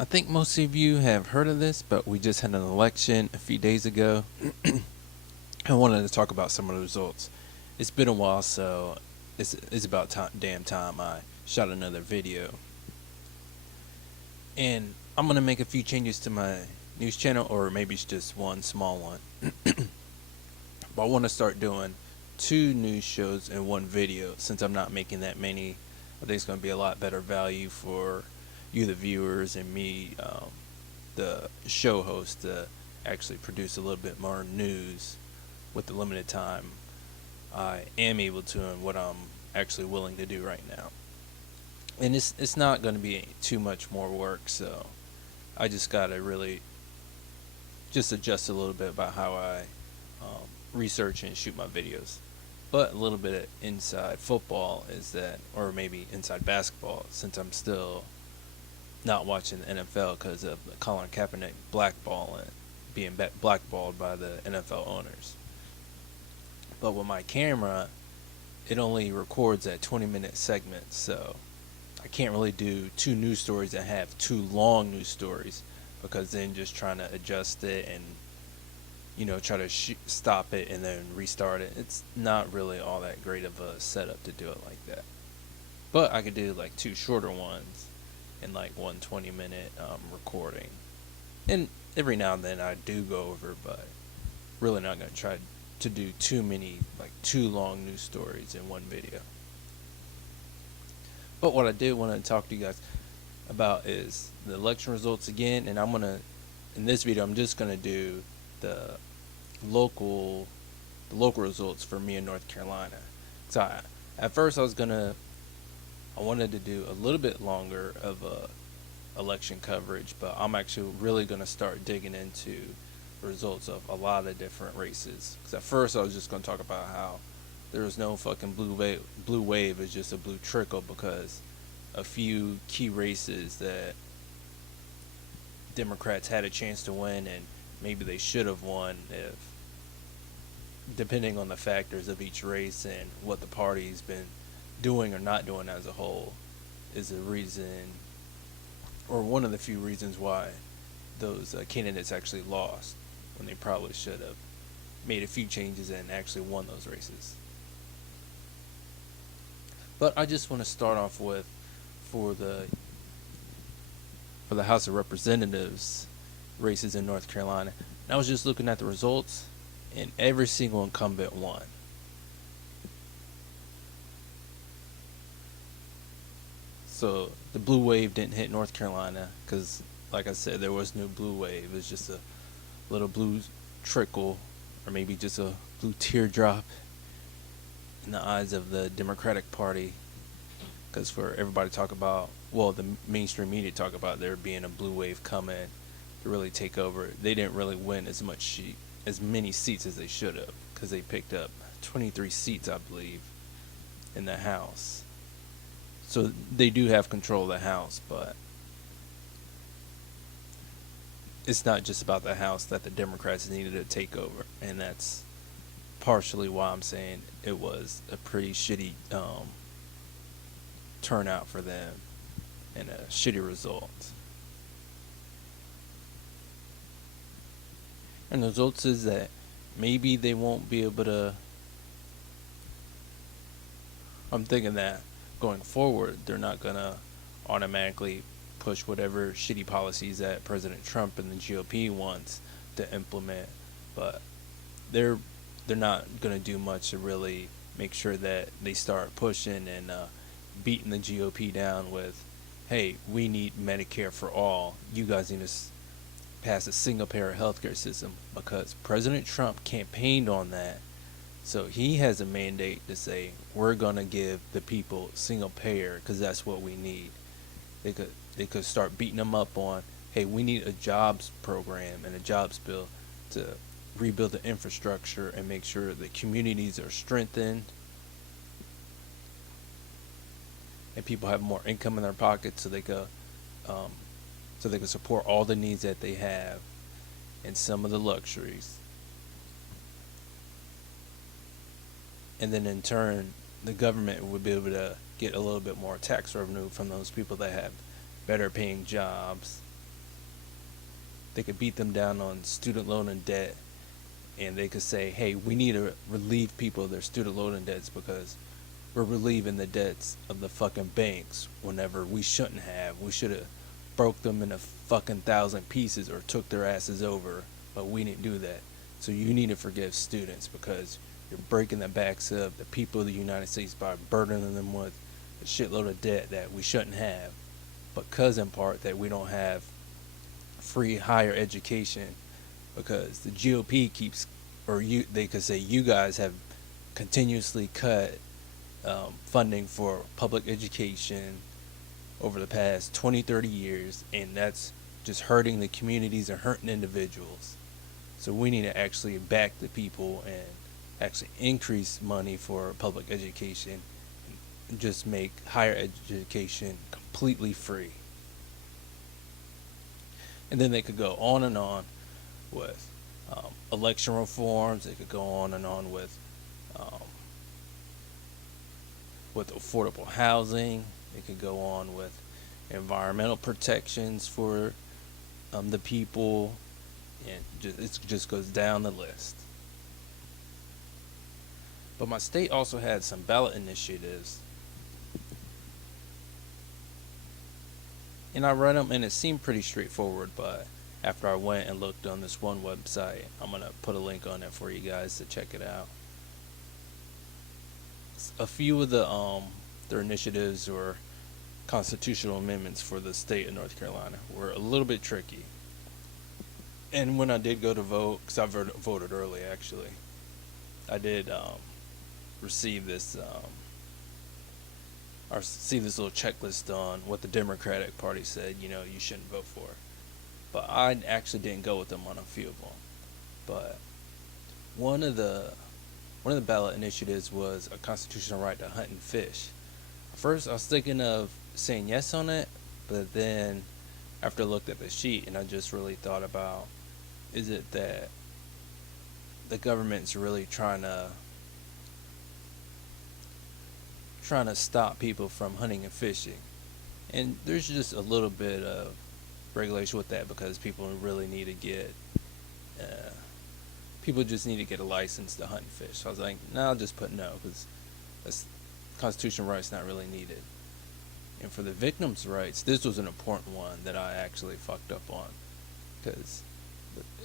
I think most of you have heard of this, but we just had an election a few days ago. I wanted to talk about some of the results. It's been a while, so it's about damn time I shot another video. And I'm gonna make a few changes to my news channel, or maybe it's just one small one. But I want to start doing 2 news shows in one video since I'm not making that many. I think it's going to be a lot better value for you, the viewers, and me, the show host, to actually produce a little bit more news with the limited time I am able to and what I'm actually willing to do right now. And it's not going to be too much more work, so I just got to really just adjust a little bit about how I research and shoot my videos. But a little bit of inside football is that, or maybe inside basketball, since I'm still not watching the NFL because of the Colin Kaepernick blackballing, being blackballed by the NFL owners. But with my camera, it only records at 20-minute segments, so I can't really do 2 news stories and have 2 long news stories, because then just trying to adjust it and try to stop it and then restart it. It's not really all that great of a setup to do it like that. But I could do like 2 shorter ones and like 1 20-minute recording. And every now and then I do go over, but really not going to try to do too many, like 2 long news stories in one video. But what I did want to talk to you guys about is the election results again, and in this video I'm just going to do the local results for me in North Carolina. So at first I wanted to do a little bit longer of election coverage, but I'm actually really going to start digging into results of a lot of different races. Because at first I was just going to talk about how there was no fucking blue wave, it's just a blue trickle, because a few key races that Democrats had a chance to win and maybe they should have won, if depending on the factors of each race and what the party's been doing or not doing as a whole, is a reason, or one of the few reasons why those candidates actually lost when they probably should have made a few changes and actually won those races. But I just want to start off with for the House of Representatives races in North Carolina. And I was just looking at the results, and every single incumbent won. So the blue wave didn't hit North Carolina because, like I said, there was no blue wave. It was just a little blue trickle, or maybe just a blue teardrop in the eyes of the Democratic Party. Because for everybody to talk about, well, the mainstream media talk about there being a blue wave coming to really take over, they didn't really win as many seats as they should have, because they picked up 23 seats, I believe, in the House. So they do have control of the House, but it's not just about the House that the Democrats needed to take over, and that's partially why I'm saying it was a pretty shitty turnout for them and a shitty result. And the results is that maybe they won't be able to, I'm thinking that going forward they're not gonna automatically push whatever shitty policies that President Trump and the GOP wants to implement, but they're not gonna do much to really make sure that they start pushing and beating the GOP down with, hey, we need Medicare for all, you guys need to pass a single payer healthcare system, because President Trump campaigned on that. So he has a mandate to say, we're going to give the people single payer because that's what we need. They could start beating them up on, hey, we need a jobs program and a jobs bill to rebuild the infrastructure and make sure the communities are strengthened and people have more income in their pockets, so they could support all the needs that they have and some of the luxuries. And then in turn, the government would be able to get a little bit more tax revenue from those people that have better paying jobs they could beat them down on student loan and debt, and they could say, hey, we need to relieve people of their student loan and debts because we're relieving the debts of the fucking banks whenever we shouldn't have. We should have broke them into fucking 1,000 pieces or took their asses over, but we didn't do that. So you need to forgive students because you're breaking the backs of the people of the United States by burdening them with a shitload of debt that we shouldn't have, because in part that we don't have free higher education because the GOP keeps, or they could say you guys have continuously cut funding for public education over the past 20-30 years, and that's just hurting the communities and hurting individuals. So we need to actually back the people and actually increase money for public education and just make higher education completely free. And then they could go on and on with election reforms. They could go on and on with affordable housing. They could go on with environmental protections for the people, and it just goes down the list. But my state also had some ballot initiatives, and I read them, and it seemed pretty straightforward. But after I went and looked on this one website, I'm gonna put a link on it for you guys to check it out. A few of their initiatives or constitutional amendments for the state of North Carolina were a little bit tricky. And when I did go to vote, because I voted early actually, I did receive this or see this little checklist on what the Democratic Party said, you shouldn't vote for. But I actually didn't go with them on a few of them. But one of the ballot initiatives was a constitutional right to hunt and fish. First, I was thinking of saying yes on it, but then after I looked at the sheet and I just really thought about, is it that the government's really trying to stop people from hunting and fishing? And there's just a little bit of regulation with that because people really need to get people just need to get a license to hunt and fish. So I was like, no, I'll just put no, because that's constitutional rights not really needed. And for the victims' rights, this was an important one that I actually fucked up on, because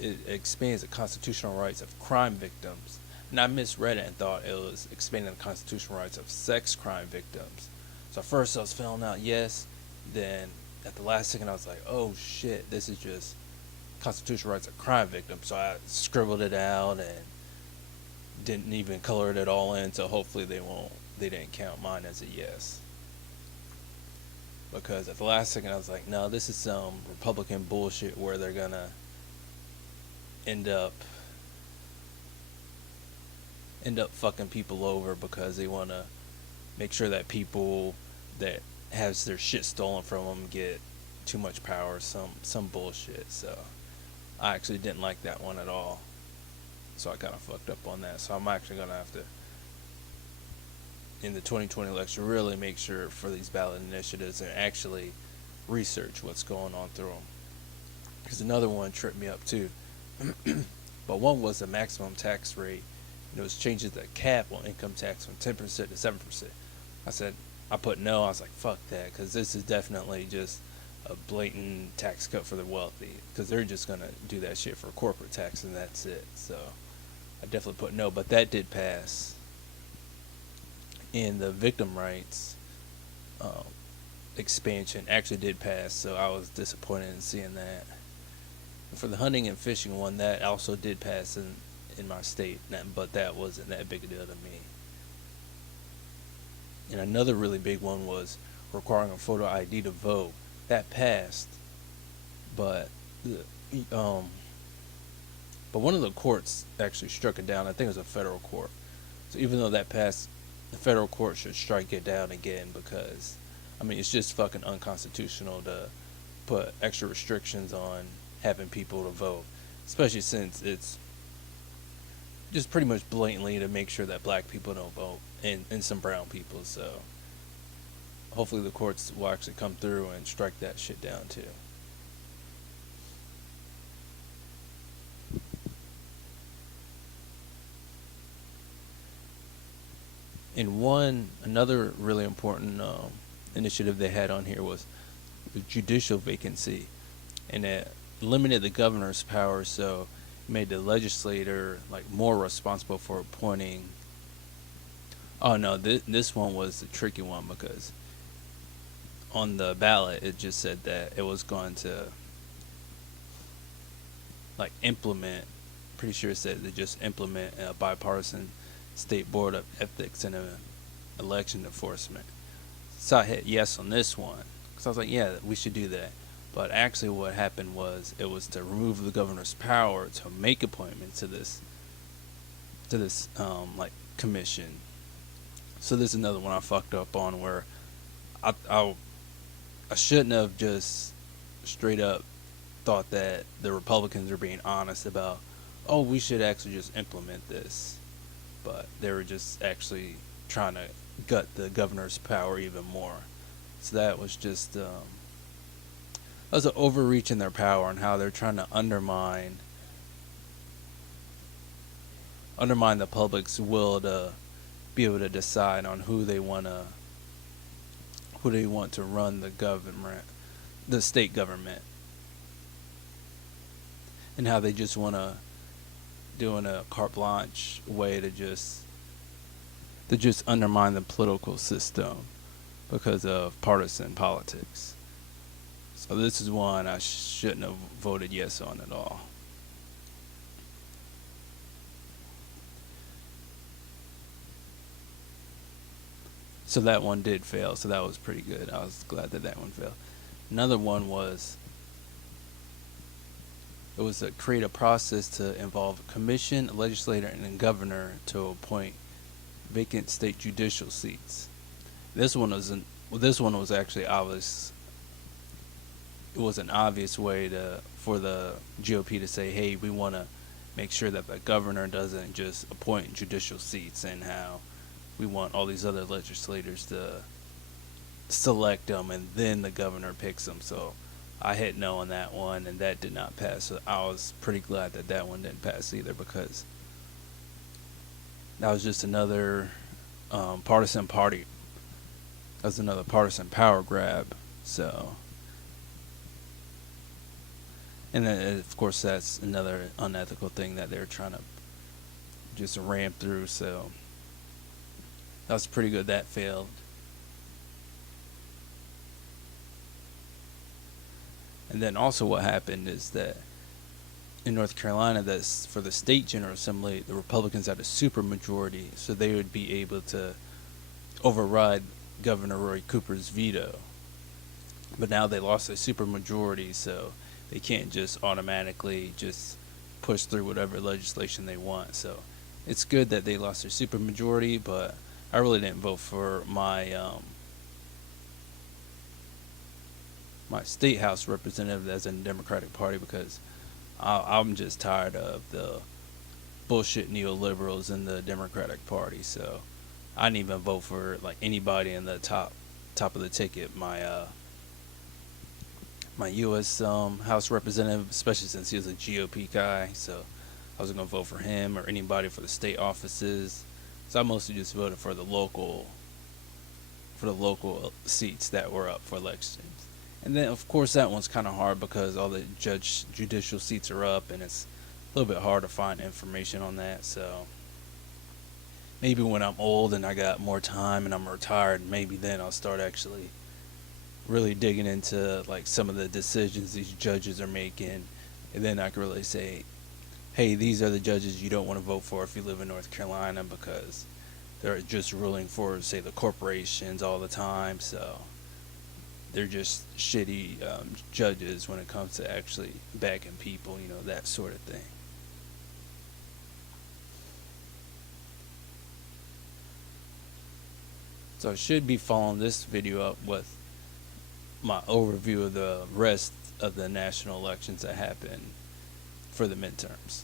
it expands the constitutional rights of crime victims. And I misread it and thought it was expanding the constitutional rights of sex crime victims. So at first I was filling out yes, then at the last second I was like, oh shit, this is just constitutional rights of crime victims. So I scribbled it out and didn't even color it at all in, so hopefully they didn't count mine as a yes. Because at the last second I was like, no, this is some Republican bullshit where they're gonna end up fucking people over because they want to make sure that people that has their shit stolen from them get too much power, some bullshit. So I actually didn't like that one at all, so I kind of fucked up on that. So I'm actually gonna have to, in the 2020 election, really make sure for these ballot initiatives and actually research what's going on through them. Because another one tripped me up too. But one was the maximum tax rate. And it was changing the cap on income tax from 10% to 7%. I put no. I was like, fuck that, because this is definitely just a blatant tax cut for the wealthy, because they're just gonna do that shit for corporate tax and that's it. So I definitely put no, but that did pass. And the victim rights expansion actually did pass, so I was disappointed in seeing that. And for the hunting and fishing one, that also did pass in my state, but that wasn't that big a deal to me. And another really big one was requiring a photo ID to vote. That passed, but one of the courts actually struck it down. I think it was a federal court. So even though that passed, the federal court should strike it down again, because it's just fucking unconstitutional to put extra restrictions on having people to vote, especially since it's just pretty much blatantly to make sure that black people don't vote and some brown people. So hopefully the courts will actually come through and strike that shit down too. And another really important initiative they had on here was the judicial vacancy, and it limited the governor's power, so it made the legislator like more responsible for appointing. Oh no, this one was the tricky one because on the ballot it just said that it was going to like implement. Pretty sure it said to just implement a bipartisan state board of ethics and election enforcement. So I hit yes on this one because I was like, yeah, we should do that. But actually, what happened was it was to remove the governor's power to make appointments to this like commission. So this is another one I fucked up on where I shouldn't have just straight up thought that the Republicans are being honest about, oh, we should actually just implement this, but they were just actually trying to gut the governor's power even more. So that was just that was an overreach in their power and how they're trying to undermine the public's will to be able to decide on who they want to run the state government, and how they just want to do in a carte blanche way to just undermine the political system because of partisan politics. So this is one I shouldn't have voted yes on at all. So that one did fail, so that was pretty good. I was glad that one failed. Another one was it was to create a process to involve a commission, a legislator, and a governor to appoint vacant state judicial seats. This one was actually obvious. It was an obvious way for the GOP to say, hey, we want to make sure that the governor doesn't just appoint judicial seats, and how we want all these other legislators to select them and then the governor picks them. So I hit no on that one, and that did not pass. So I was pretty glad that one didn't pass either, because that was just another partisan party. That was another partisan power grab. So, and then of course that's another unethical thing that they're trying to just ram through. So that was pretty good. That failed. And then also what happened is that in North Carolina, that's for the state General Assembly, the Republicans had a supermajority, so they would be able to override Governor Roy Cooper's veto. But now they lost their supermajority, so they can't just automatically just push through whatever legislation they want. So it's good that they lost their supermajority, but I really didn't vote for my state house representative that's in the Democratic Party, because I'm just tired of the bullshit neoliberals in the Democratic Party. So I didn't even vote for like anybody in the top of the ticket. My U.S. House representative, especially since he was a GOP guy, so I wasn't gonna vote for him or anybody for the state offices. So I mostly just voted for the local seats that were up for elections. And then, of course, that one's kind of hard because all the judicial seats are up, and it's a little bit hard to find information on that. So maybe when I'm old and I got more time and I'm retired, maybe then I'll start actually really digging into like some of the decisions these judges are making, and then I can really say, hey, these are the judges you don't want to vote for if you live in North Carolina, because they're just ruling for, say, the corporations all the time. So they're just shitty judges when it comes to actually backing people, that sort of thing. So I should be following this video up with my overview of the rest of the national elections that happen for the midterms.